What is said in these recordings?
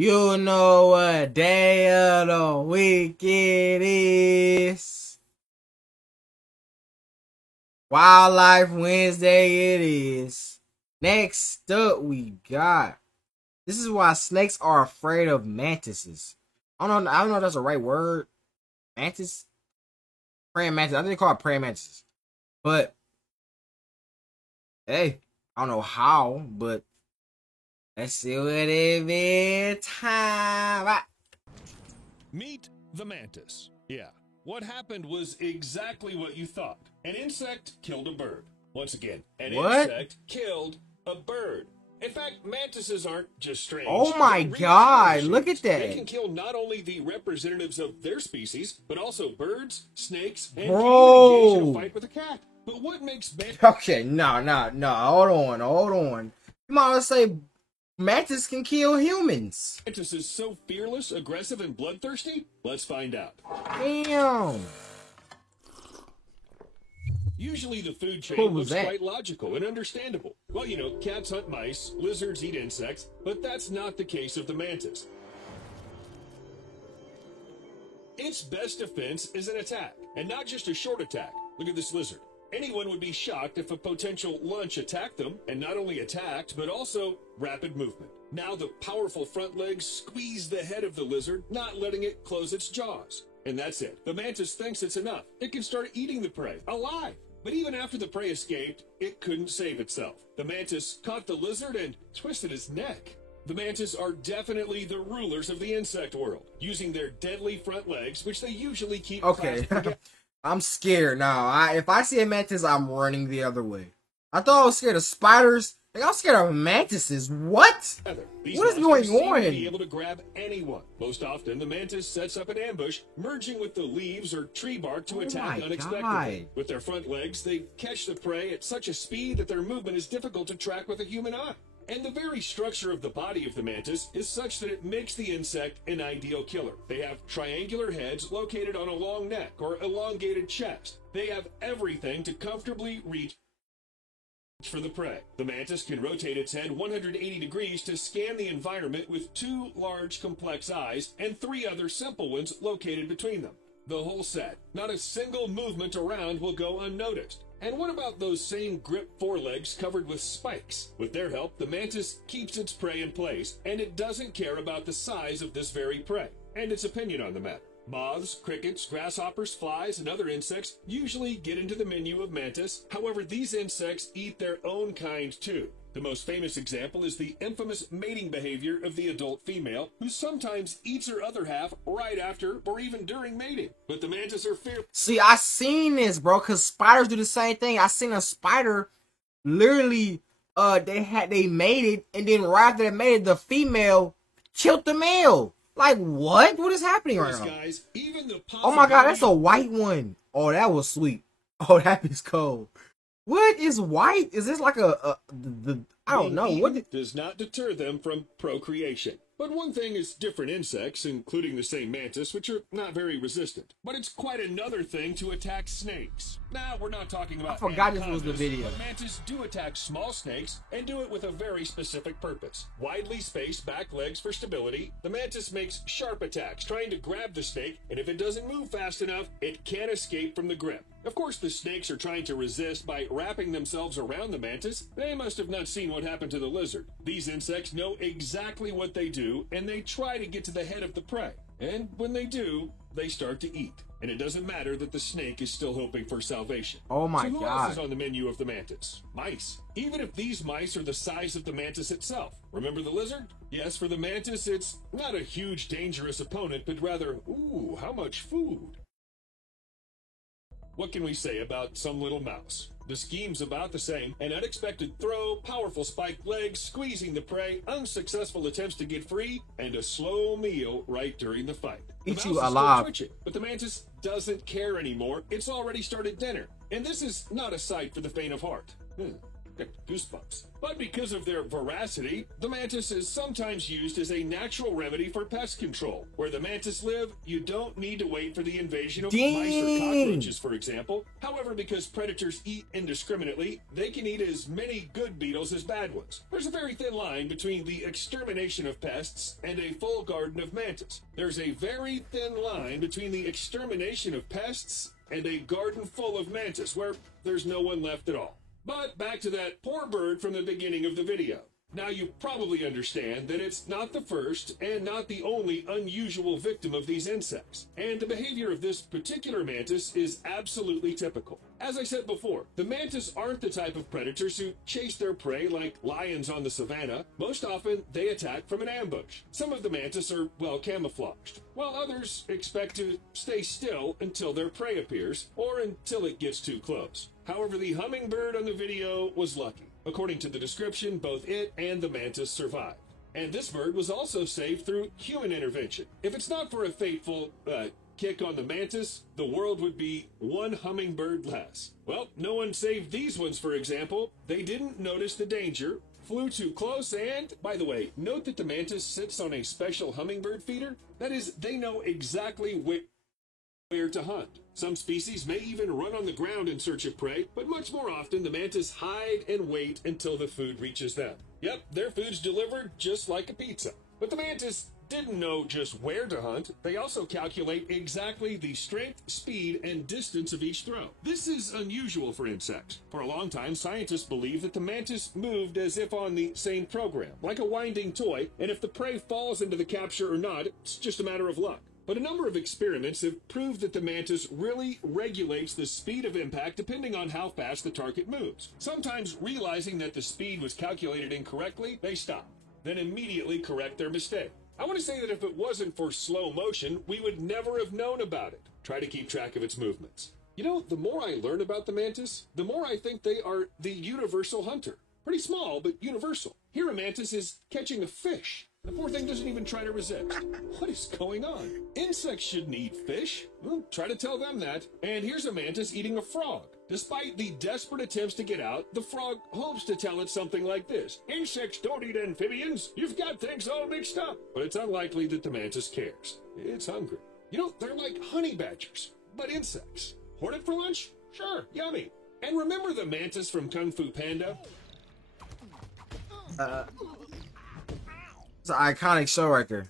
You know what day of the week it is. Wildlife Wednesday it is. Next up we got. This is why snakes are afraid of mantises. I don't know if that's the right word. Mantis? Praying mantis. I think they call it praying mantises. But hey, I don't know how, but let's see what it is. Time. Meet the mantis. Yeah, what happened was exactly what you thought. An insect killed a bird. Once again, an insect killed a bird. In fact, mantises aren't just strange. Oh my god, look at that. They can kill not only the representatives of their species, but also birds, snakes, and Bro. can even engage in a fight with a cat. But what makes mantises... Okay, no, hold on. You might want to say mantis can kill humans. Mantises so fearless, aggressive, and bloodthirsty? Let's find out. Damn. Usually the food chain looks quite logical and understandable. Well, you know, cats hunt mice, lizards eat insects, but that's not the case of the mantis. Its best defense is an attack, and not just a short attack. Look at this lizard. Anyone would be shocked if a potential lunch attacked them, and not only attacked, but also rapid movement. Now the powerful front legs squeeze the head of the lizard, not letting it close its jaws. And that's it. The mantis thinks it's enough. It can start eating the prey, alive. But even after the prey escaped, it couldn't save itself. The mantis caught the lizard and twisted its neck. The mantis are definitely the rulers of the insect world, using their deadly front legs, which they usually keep clasped together. I'm scared now. If I see a mantis, I'm running the other way. I thought I was scared of spiders. Like, I'm scared of mantises. What? What is going on? Be able to grab anyone. Most often, the mantis sets up an ambush, merging with the leaves or tree bark to attack unexpectedly. With their front legs, they catch the prey at such a speed that their movement is difficult to track with a human eye. And the very structure of the body of the mantis is such that it makes the insect an ideal killer. They have triangular heads located on a long neck or elongated chest. They have everything to comfortably reach for the prey. The mantis can rotate its head 180 degrees to scan the environment with 2 large complex eyes and 3 other simple ones located between them. The whole set. Not a single movement around will go unnoticed. And what about those same grip forelegs covered with spikes? With their help, the mantis keeps its prey in place, and it doesn't care about the size of this very prey, and its opinion on the matter. Moths, crickets, grasshoppers, flies, and other insects usually get into the menu of mantis. However, these insects eat their own kind too. The most famous example is the infamous mating behavior of the adult female, who sometimes eats her other half right after or even during mating. But the mantis are fearful. See, I seen this, bro, because spiders do the same thing. I seen a spider literally, they mated, and then right after they mated, the female killed the male. Like, what? What is happening right now? Guys, even the oh my god, that's a white one. Oh, that was sweet. Oh, that is cold. What is white? Is this like I don't know. What does not deter them from procreation. But one thing is different insects, including the same mantis, which are not very resistant. But it's quite another thing to attack snakes. Now, we're not talking about I forgot this was the video. But mantis do attack small snakes and do it with a very specific purpose. Widely spaced back legs for stability, the mantis makes sharp attacks, trying to grab the snake, and if it doesn't move fast enough, it can't escape from the grip. Of course, the snakes are trying to resist by wrapping themselves around the mantis. They must have not seen what happened to the lizard. These insects know exactly what they do, and they try to get to the head of the prey. And when they do, they start to eat. And it doesn't matter that the snake is still hoping for salvation. Oh my god. So who else is on the menu of the mantis? Mice. Even if these mice are the size of the mantis itself. Remember the lizard? Yes, for the mantis, it's not a huge, dangerous opponent, but rather, ooh, how much food? What can we say about some little mouse? The scheme's about the same. An unexpected throw, powerful spiked legs, squeezing the prey, unsuccessful attempts to get free, and a slow meal right during the fight. Eat you alive. But the mantis doesn't care anymore. It's already started dinner. And this is not a sight for the faint of heart. Goosebumps. But because of their voracity, the mantis is sometimes used as a natural remedy for pest control. Where the mantis live, you don't need to wait for the invasion of mice or cockroaches, for example. However, because predators eat indiscriminately, they can eat as many good beetles as bad ones. There's a very thin line between the extermination of pests and a full garden of mantis. There's a very thin line between the extermination of pests and a garden full of mantis, where there's no one left at all. But back to that poor bird from the beginning of the video. Now you probably understand that it's not the first and not the only unusual victim of these insects, and the behavior of this particular mantis is absolutely typical. As I said before, the mantis aren't the type of predators who chase their prey like lions on the savannah. Most often, they attack from an ambush. Some of the mantis are well camouflaged, while others expect to stay still until their prey appears, or until it gets too close. However, the hummingbird on the video was lucky. According to the description, both it and the mantis survived. And this bird was also saved through human intervention. If it's not for a fateful kick on the mantis, the world would be one hummingbird less. Well, no one saved these ones, for example. They didn't notice the danger, flew too close, and, by the way, note that the mantis sits on a special hummingbird feeder. That is, they know exactly where to hunt. Some species may even run on the ground in search of prey, but much more often the mantis hide and wait until the food reaches them. Yep, their food's delivered just like a pizza. But the mantis didn't know just where to hunt. They also calculate exactly the strength, speed, and distance of each throw. This is unusual for insects. For a long time, scientists believed that the mantis moved as if on the same program, like a winding toy, and if the prey falls into the capture or not, it's just a matter of luck. But a number of experiments have proved that the mantis really regulates the speed of impact depending on how fast the target moves. Sometimes, realizing that the speed was calculated incorrectly, they stop, then immediately correct their mistake. I want to say that if it wasn't for slow motion, we would never have known about it. Try to keep track of its movements. You know, the more I learn about the mantis, the more I think they are the universal hunter. Pretty small, but universal. Here a mantis is catching a fish. The poor thing doesn't even try to resist. What is going on? Insects shouldn't eat fish. Well, try to tell them that. And here's a mantis eating a frog. Despite the desperate attempts to get out, the frog hopes to tell it something like this: "Insects don't eat amphibians. You've got things all mixed up." But it's unlikely that the mantis cares. It's hungry. You know, they're like honey badgers, but insects. Hornet for lunch? Sure, yummy. And remember the mantis from Kung Fu Panda? It's an iconic show right there.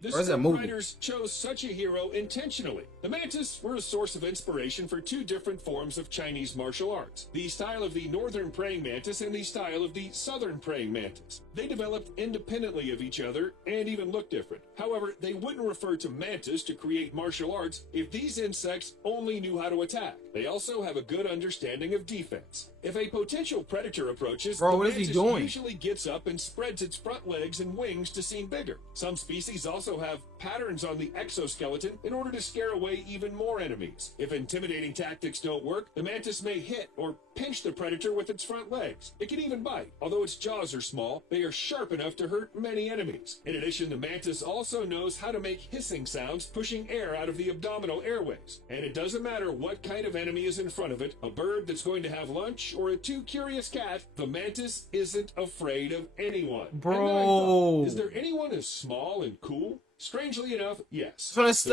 The scriptwriters chose such a hero intentionally. The mantis were a source of inspiration for two different forms of Chinese martial arts: the style of the northern praying mantis and the style of the southern praying mantis. They developed independently of each other and even looked different. However, they wouldn't refer to mantis to create martial arts if these insects only knew how to attack. They also have a good understanding of defense. If a potential predator approaches, the mantis usually gets up and spreads its front legs and wings to seem bigger. Some species also have patterns on the exoskeleton in order to scare away even more enemies. If intimidating tactics don't work, the mantis may hit or pinch the predator with its front legs. It can even bite. Although its jaws are small, they are sharp enough to hurt many enemies. In addition, the mantis also knows how to make hissing sounds, pushing air out of the abdominal airways. And it doesn't matter what kind of enemy is in front of it, a bird that's going to have lunch or a too curious cat, the mantis isn't afraid of anyone. Bro, is there anyone as small and cool? Strangely enough, yes. Whoa, what is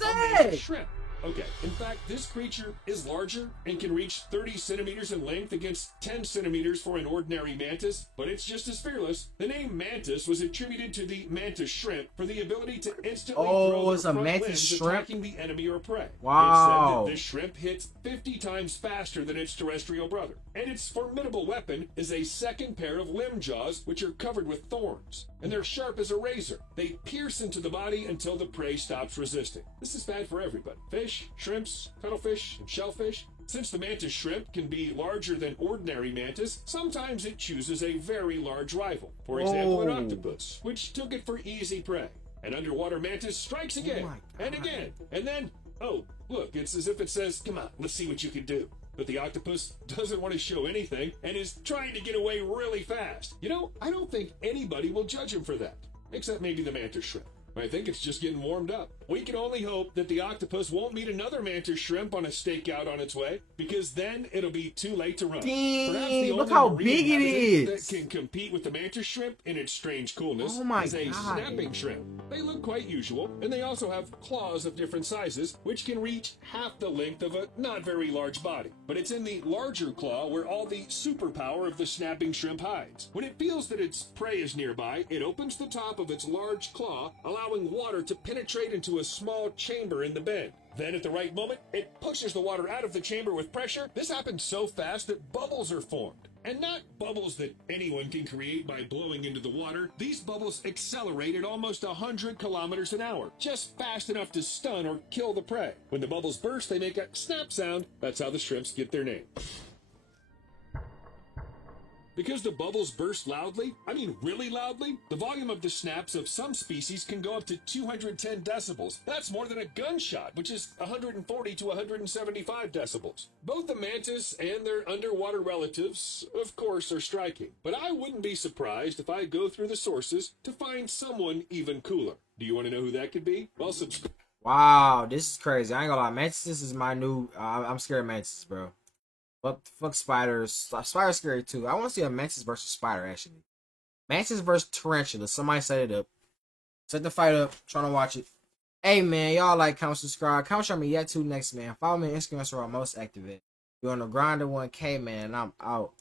that? Shrimp. Okay, in fact, this creature is larger and can reach 30 centimeters in length against 10 centimeters for an ordinary mantis, but it's just as fearless. The name mantis was attributed to the mantis shrimp for the ability to instantly throw their front limbs attacking the enemy or prey. Wow. It's said that this shrimp hits 50 times faster than its terrestrial brother, and its formidable weapon is a second pair of limb jaws, which are covered with thorns, and they're sharp as a razor. They pierce into the body until the prey stops resisting. This is bad for everybody. Fish, shrimps, cuttlefish, and shellfish. Since the mantis shrimp can be larger than ordinary mantis, sometimes it chooses a very large rival. For example, an octopus, which took it for easy prey. An underwater mantis strikes again, and again, and then, oh, look, it's as if it says, "Come on, let's see what you can do." But the octopus doesn't want to show anything and is trying to get away really fast. You know, I don't think anybody will judge him for that, except maybe the mantis shrimp. I think it's just getting warmed up. We can only hope that the octopus won't meet another mantis shrimp on a stakeout on its way, because then it'll be too late to run. Dang, look how big it is. That can compete with the mantis shrimp in its strange coolness is a snapping shrimp. They look quite usual, and they also have claws of different sizes, which can reach half the length of a not very large body. But it's in the larger claw where all the superpower of the snapping shrimp hides. When it feels that its prey is nearby, it opens the top of its large claw, allowing water to penetrate into a small chamber in the bed. Then at the right moment, it pushes the water out of the chamber with pressure. This happens so fast that bubbles are formed. And not bubbles that anyone can create by blowing into the water. These bubbles accelerate at almost 100 kilometers an hour, just fast enough to stun or kill the prey. When the bubbles burst, they make a snap sound. That's how the shrimps get their name. Because the bubbles burst loudly, I mean really loudly, the volume of the snaps of some species can go up to 210 decibels. That's more than a gunshot, which is 140 to 175 decibels. Both the mantis and their underwater relatives, of course, are striking. But I wouldn't be surprised if I go through the sources to find someone even cooler. Do you want to know who that could be? Well, subscribe. Wow, this is crazy. I ain't gonna lie, mantises is my new. I'm scared of mantises, bro. Fuck spiders. Spiders scary too. I want to see a mantis versus spider actually. Mantis versus tarantula. Somebody set it up. Set the fight up. Trying to watch it. Hey man, y'all like, comment, subscribe. Comment on me yet too next man. Follow me on Instagram where I'm most active at. You're on the grind to 1K man. I'm out.